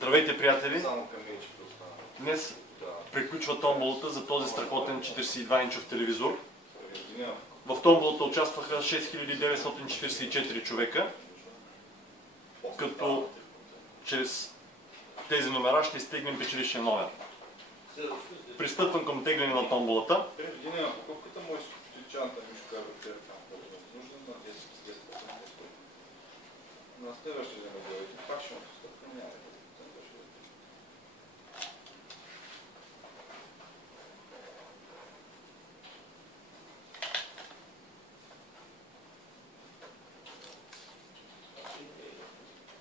Здравейте, приятели! Днес приключва томболата за този страхотен 42-инчов телевизор. В томболата участваха 6944 човека, като чрез тези номера ще изтегнем печелившия номер. Пристъпвам към тегляне на томболата.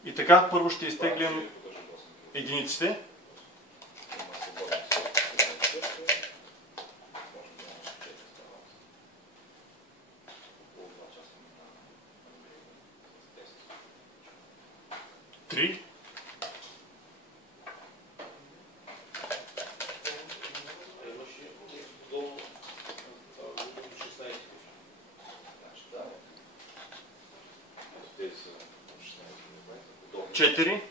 И така, първо ще изтеглим единиците. Три. Четири.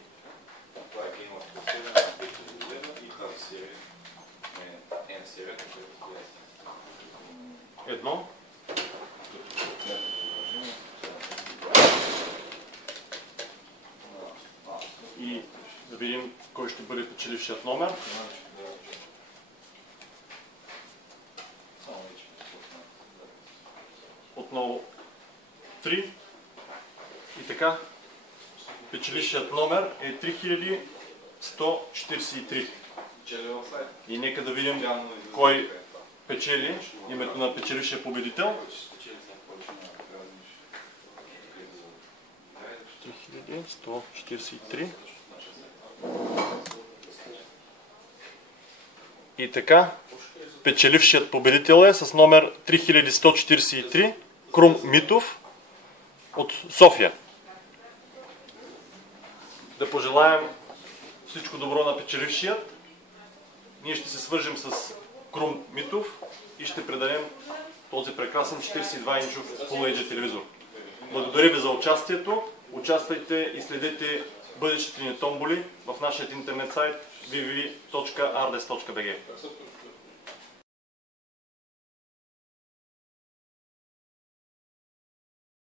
Едно. И да видим кой ще бъде печелившият номер. Отново 3. И така, печелившият номер е 3143. И нека да видим кой печели името на печелившия победител. 3143. И така, печелившият победител е с номер 3143 Крум Митов от София. Да пожелаем всичко добро на печелившият. Ние ще се свържем с Крум Митов и ще предадем този прекрасен 42-инчов Full HD телевизор. Благодаря ви за участието. Участвайте и следете бъдещите ни томболи в нашия интернет сайт www.ardes.bg.